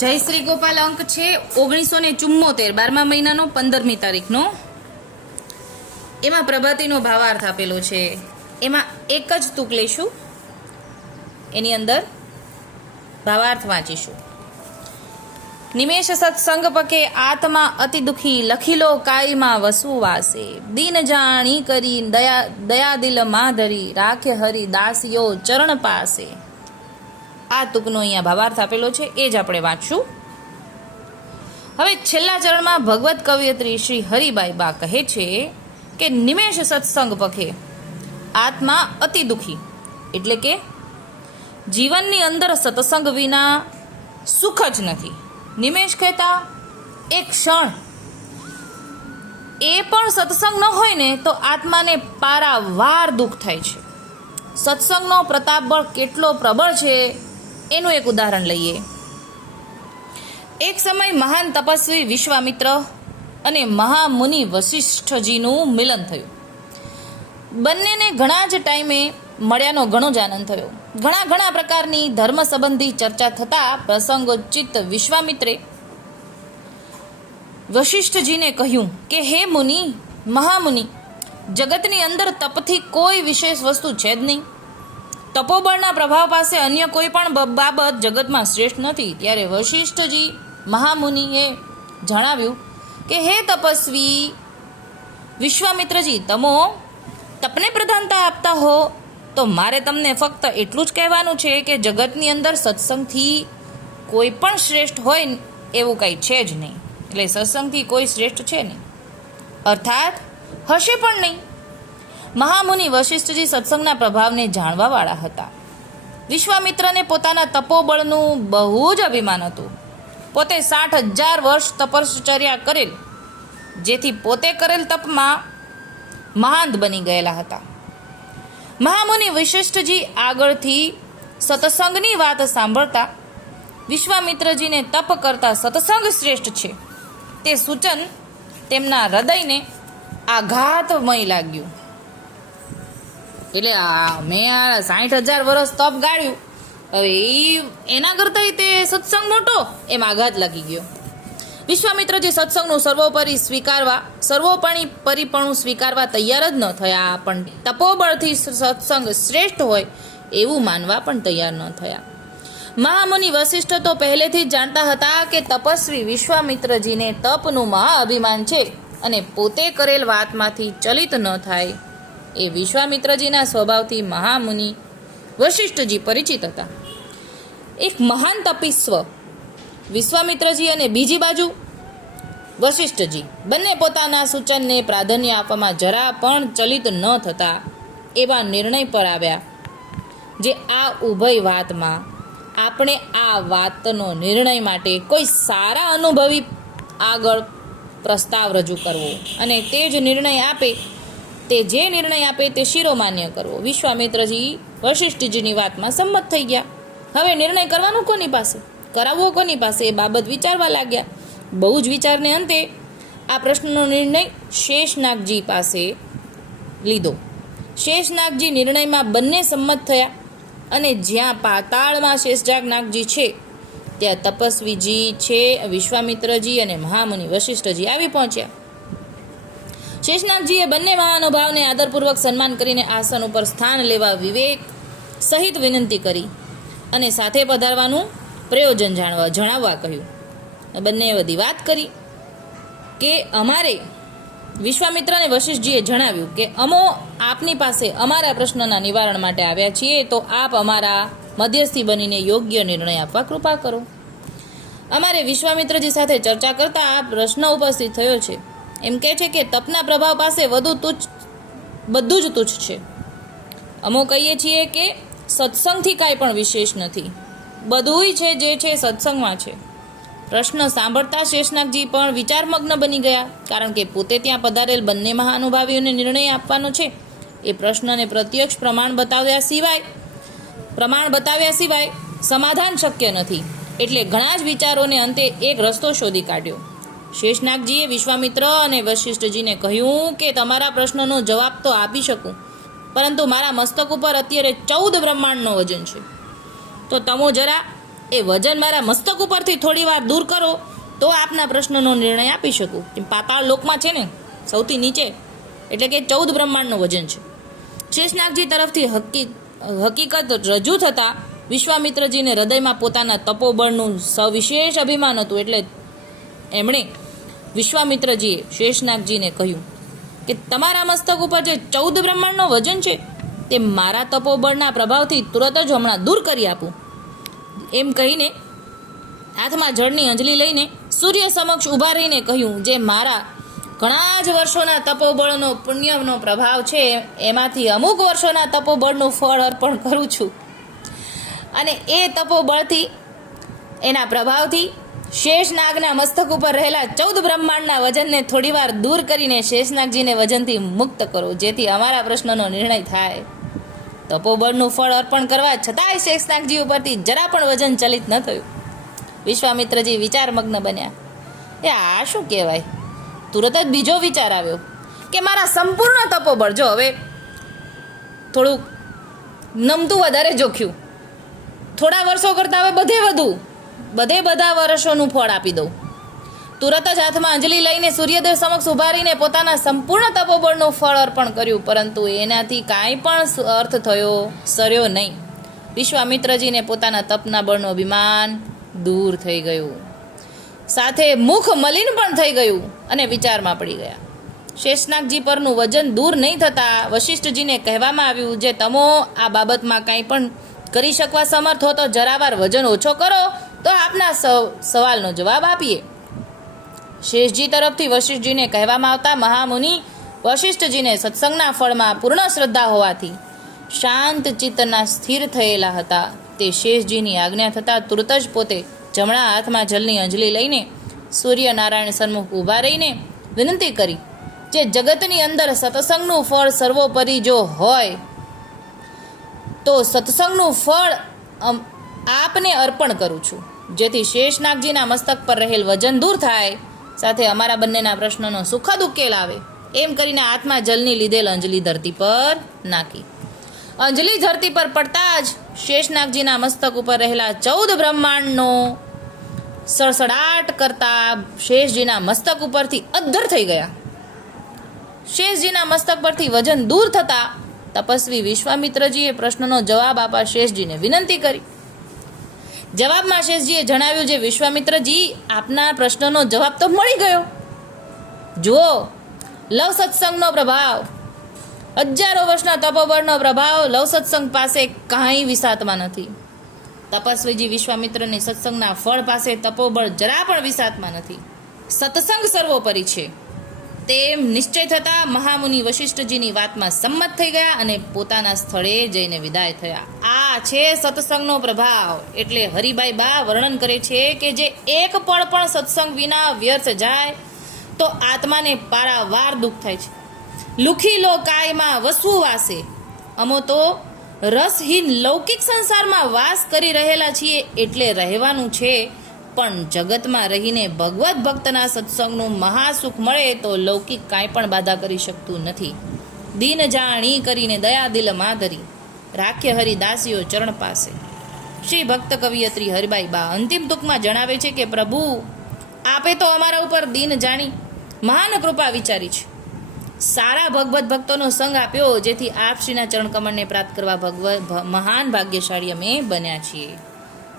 જય શ્રી ગોપાલ અંક છે 1974 12મા મહિનાનો 15મી તારીખનો. એમાં પ્રભાતીનો ભાવાર્થ આપેલો છે. એમાં એક જ તુક લઈશું, એની અંદર ભાવાર્થ વાંચીશું. નિમેષ સત્સંગ પકે આત્મા અતિ દુખી, લખીલો કાયમાં વસુ વાસે, દીન જાણી કરી દયા દિલ માધરી, રાખે હરિ દાસિયો ચરણ પાસે. આ તુકનો અહીંયા ભાવાર્થ આપેલો છે, એ જ આપણે વાંચશું. હવે છેલ્લા ચરણમાં ભગવત કવયત્રી શ્રી હરિબાઈ બા કહે છે કે નિમેષ સત્સંગ પખે આત્મા અતિ દુખી, એટલે કે જીવનની અંદર સત્સંગ વિના સુખ જ નથી. નિમેષ કહેતા એક ક્ષણ, એ પણ સત્સંગ ન હોય ને તો આત્માને પારાવાર દુઃખ થાય છે. સત્સંગનો પ્રતાપબળ કેટલો પ્રબળ છે એનું એક ઉદાહરણ લઈએ. એક સમય મહાન તપસ્વી વિશ્વામિત્ર અને મહામુનિ વશિષ્ઠજીનું મિલન થયું. બંનેને ઘણા જ ટાઈમે મળ્યાનો ઘણો જ આનંદ થયો. ઘણા પ્રકારની ધર્મ સંબંધી ચર્ચા થતાં પ્રસંગોચિત વિશ્વામિત્રે વશિષ્ઠજીને કહ્યું કે હે મુનિ, મહામુનિ, જગતની અંદર તપથી કોઈ વિશેષ વસ્તુ છે જ નહીં. તપોબળના પ્રભાવ પાસે અન્ય કોઈ પણ બાબત જગતમાં શ્રેષ્ઠ નથી. ત્યારે વશિષ્ઠજી મહામુનિએ જણાવ્યું કે હે તપસ્વી વિશ્વામિત્રજી, તમો તપને પ્રધાનતા આપતા હો તો મારે તમને ફક્ત એટલું જ કહેવાનું છે કે જગતની અંદર સત્સંગથી કોઈ પણ શ્રેષ્ઠ હોય એવું કંઈ છે જ નહીં. એટલે સત્સંગથી કોઈ શ્રેષ્ઠ છે નહીં, અર્થાત હશે પણ નહીં. મહામુનિ વશિષ્ઠજી સત્સંગના પ્રભાવને જાણવાવાળા હતા. વિશ્વામિત્રને પોતાના તપોબળનું બહુ જ અભિમાન હતું. પોતે 60,000 વર્ષ તપશ્ચર્યા કરેલ, જેથી પોતે કરેલ તપમાં મહાંત બની ગયેલા હતા. મહામુનિ વશિષ્ઠજી આગળથી સત્સંગની વાત સાંભળતા વિશ્વામિત્રજીને તપ કરતા સત્સંગ શ્રેષ્ઠ છે તે સૂચન તેમના હૃદયને આઘાતમય લાગ્યું. એટલે મેં 60,000 વર્ષ તપ ગાળ્યું, હવે એના કરતાં તે સત્સંગ મોટો, એમ આઘાત લાગી ગયો. વિશ્વામિત્રજી સત્સંગનું પરિપણું સ્વીકારવા તૈયાર જ ન થયા, પણ તપોબળથી સત્સંગ શ્રેષ્ઠ હોય એવું માનવા પણ તૈયાર ન થયા. મહામુનિ વશિષ્ઠ તો પહેલેથી જ જાણતા હતા કે તપસ્વી વિશ્વામિત્રજીને તપનું મહા અભિમાન છે અને પોતે કરેલ વાતમાંથી ચલિત ન થાય એ વિશ્વામિત્રજીના સ્વભાવથી મહામુનિ વશિષ્ઠજી પરિચિત હતા. એક મહાન તપસ્વ વિશ્વામિત્રજી અને બીજી બાજુ વશિષ્ઠજી બંને પોતાના સૂચનને પ્રાધાન્ય આપવામાં જરા પણ ચલિત ન થતા એવા નિર્ણય પર આવ્યા, જે આ ઉભય વાતમાં આપણે આ વાતનો નિર્ણય માટે કોઈ સારા અનુભવી આગળ પ્રસ્તાવ રજૂ કરવો અને તે જ નિર્ણય આપે તે શિરોમાન્ય કરવો. વિશ્વામિત્રજી વશિષ્ઠજીની વાતમાં સંમત થઈ ગયા. હવે નિર્ણય કરવાનું કોની પાસે, કરાવવો કોની પાસે, એ બાબત વિચારવા લાગ્યા. બહુ જ વિચારને અંતે આ પ્રશ્નનો નિર્ણય શેષનાગજી પાસે લીધો. શેષનાગજી નિર્ણયમાં બંને સંમત થયા અને જ્યાં પાતાળમાં શેષનાગજી છે ત્યાં તપસ્વીજી છે વિશ્વામિત્રજી અને મહામુનિ વશિષ્ઠજી આવી પહોંચ્યા. શેષનાગજીએ બંને મહાનુભાવને આદરપૂર્વક સન્માન કરીને આસન ઉપર સ્થાન લેવા વિવેક સહિત વિનંતી કરી અને સાથે પધારવાનું પ્રયોજન જણાવવા કહ્યું. બંને બધી વાત કરી કે અમારે વિશ્વામિત્ર અને વશિષ્ઠજીએ જણાવ્યું કે અમો આપની પાસે અમારા પ્રશ્નના નિવારણ માટે આવ્યા છીએ, તો આપ અમારા મધ્યસ્થી બનીને યોગ્ય નિર્ણય આપવા કૃપા કરો. અમારે વિશ્વામિત્રજી સાથે ચર્ચા કરતા આ પ્રશ્ન ઉપસ્થિત થયો છે. એમ કહે છે કે તપના પ્રભાવ પાસે બધું જ તુચ્છ છે. અમો કહીએ છીએ કે સત્સંગથી કાંઈ પણ વિશેષ નથી, બધુંય છે જે છે સત્સંગમાં છે. પ્રશ્ન સાંભળતા શેષનાગજી પણ વિચારમગ્ન બની ગયા, કારણ કે પોતે ત્યાં પધારેલ બંને મહાનુભાવીઓને નિર્ણય આપવાનો છે. એ પ્રશ્નને પ્રત્યક્ષ પ્રમાણ બતાવ્યા સિવાય સમાધાન શક્ય નથી. એટલે ઘણા જ વિચારોને અંતે એક રસ્તો શોધી કાઢ્યો. શેષનાગજીએ વિશ્વામિત્ર અને વશિષ્ઠજીને કહ્યું કે તમારા પ્રશ્નનો જવાબ તો આપી શકું, પરંતુ મારા મસ્તક ઉપર અત્યારે 14 બ્રહ્માંડનો વજન છે, તો તમો જરા એ વજન મારા મસ્તક ઉપરથી થોડી વાર દૂર કરો તો આપના પ્રશ્નનો નિર્ણય આપી શકું. કે પાતાળ લોકમાં છે ને સૌથી નીચે, એટલે કે 14 બ્રહ્માંડનું વજન છે. શેષનાગજી તરફથી હકીકત રજૂ થતાં વિશ્વામિત્રજીને હૃદયમાં પોતાના તપોબળનું સવિશેષ અભિમાન હતું. એટલે એમણે વિશ્વામિત્રજીએ શેષનાગજીને કહ્યું કે તમારા મસ્તક ઉપર જે 14 બ્રહ્માંડનો વજન છે તે મારા તપોબળના પ્રભાવથી તુરત જ હમણાં દૂર કરી આપું. એમ કહીને હાથમાં જળની અંજલિ લઈને સૂર્ય સમક્ષ ઊભા રહીને કહ્યું, જે મારા ઘણા જ વર્ષોના તપોબળનો પુણ્યનો પ્રભાવ છે એમાંથી અમુક વર્ષોના તપોબળનું ફળ અર્પણ કરું છું. અને એ તપોબળથી, એના પ્રભાવથી શેષનાગના મસ્તક ઉપર રહેલા 14 બ્રહ્માંડના વજનને થોડીવાર દૂર કરીને શેષનાગજીને વજનથી મુક્ત કરો, જેથી અમારા પ્રશ્નનો નિર્ણય થાય. તપોબળનું ફળ અર્પણ કરવા છતાંય શેષનાગજી ઉપરથી જરા પણ વજન ચલિત ન થયું. વિશ્વામિત્રજી વિચારમગ્ન બન્યા. આ શું કહેવાય? તુરત જ બીજો વિચાર આવ્યો કે મારા સંપૂર્ણ તપોબળ, જો હવે થોડુંક નમતું વધારે જોખ્યું, થોડા વર્ષો કરતાં હવે બધા વર્ષોનું ફળ આપી દઉં. તુરત જ હાથમાં અંજલિ લઈને સૂર્યદેવ સમક્ષ ઊભા રહીને પોતાના સંપૂર્ણ તપોબળનું ફળ અર્પણ કર્યું, પરંતુ એનાથી કાંઈ પણ અર્થ થયો સર્યો નહીં. વિશ્વામિત્રજીને પોતાના તપના બળનું અભિમાન દૂર થઈ ગયું, સાથે મુખ મલિન પણ થઈ ગયું અને વિચારમાં પડી ગયા. શેષનાગજી પરનું વજન દૂર નહીં થતાં વશિષ્ઠજીને કહેવામાં આવ્યું, જે તમો આ બાબતમાં કાંઈ પણ કરી શકવા સમર્થ હો તો જરાવાર વજન ઓછો કરો તો આપના સવાલનો જવાબ આપીએ. શેષજી તરફથી વશિષ્ઠજીને કહેવામાં આવતા મહામુનિ વશિષ્ઠજીને સત્સંગના ફળમાં પૂર્ણ શ્રદ્ધા હોવાથી શાંત ચિત્તના સ્થિર થયેલા હતા. તે શેષજીની આજ્ઞા થતાં તુરત જ પોતે જમણા હાથમાં જલની અંજલિ લઈને સૂર્યનારાયણ સન્મુખ ઊભા રહીને વિનંતી કરી, જે જગતની અંદર સત્સંગનું ફળ સર્વોપરી જો હોય તો સત્સંગનું ફળ આપને અર્પણ કરું છું, જેથી શેષનાગજીના મસ્તક પર રહેલ વજન દૂર થાય, સાથે અમારા બંનેના પ્રશ્નનો સુખદ ઉકેલ આવે. એમ કરીને હાથમાં જલની લીધેલ અંજલિ ધરતી પર નાખી. અંજલિ ધરતી પર પડતા જ શેષનાગજીના મસ્તક ઉપર રહેલા 14 બ્રહ્માંડનો સડસડાટ કરતા શેષજીના મસ્તક ઉપરથી અદ્ધર થઈ ગયા. શેષજીના મસ્તક પરથી વજન દૂર થતા તપસ્વી વિશ્વામિત્રજીએ પ્રશ્નનો જવાબ આપવા શેષજીને વિનંતી કરી. જવાબમાં શેષજીએ જણાવ્યું, જે વિશ્વામિત્રજી, આપના પ્રશ્નનો જવાબ તો મળી ગયો. જુઓ, લવ સત્સંગનો પ્રભાવ, હજારો વર્ષના તપોબળનો પ્રભાવ લવ સત્સંગ પાસે કાંઈ વિસાતમાં નથી. તપસ્વીજી વિશ્વામિત્રની સત્સંગના ફળ પાસે તપોબળ જરા પણ વિસાતમાં નથી. સત્સંગ સર્વોપરી છે તેમ નિશ્ચય થતા મહામુનિ વશિષ્ઠજીની વાતમાં સંમત થઈ ગયા અને પોતાના સ્થળે જઈને વિદાય થયા. આ છે સત્સંગનો પ્રભાવ. એટલે હરિભાઈ બા વર્ણન કરે છે કે જે એક પળ પણ સત્સંગ વિના વ્યર્થ જાય તો આત્માને પારાવાર દુઃખ થાય છે. લુખી લો કાયમાં વસવું વાસે. અમો તો રસહીન લૌકિક સંસારમાં વાસ કરી રહેલા છીએ એટલે રહેવાનું છે, પણ જગતમાં રહીને ભગવત ભક્તના સત્સંગનું મહાસુખ મળે તો લૌકિક કાંઈ પણ બાધા કરી શકતું નથી. દીન જાણી કરીને દયા દિલ માધરી રાખ્ય હરિદાસીઓ ચરણ પાસે. શ્રી ભક્ત કવિયત્રી હરિબાઈ બા અંતિમ ટૂંકમાં જણાવે છે કે પ્રભુ, આપે તો અમારા ઉપર દીન જાણી મહાન કૃપા વિચારી છે. સારા ભગવત ભક્તોનો સંગ આપ્યો, જેથી આપશ્રીના ચરણ કમળને પ્રાપ્ત કરવા મહાન ભાગ્યશાળી અમે બન્યા છીએ.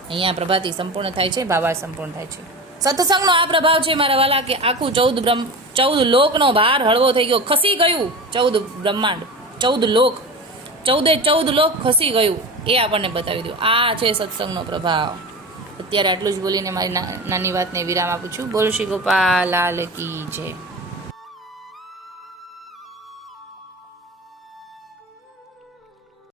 અહીંયા પ્રભાતી સંપૂર્ણ થાય છે, ભાવાર્થ સંપૂર્ણ થાય છે. સત્સંગનો આ પ્રભાવ છે મારા વાલા કે આખું 14 લોકનો ભાર હળવો થઈ ગયો, ખસી ગયું. 14 બ્રહ્માંડ, 14 લોક, 14 લોક ખસી ગયું, એ આપણને બતાવી દો. આ છે સત્સંગનો પ્રભાવ. અત્યારે આટલું જ બોલીને મારી નાની વાતને વિરામ આપું છું. બોલો શ્રી ગોપાલ લાલ કી જય.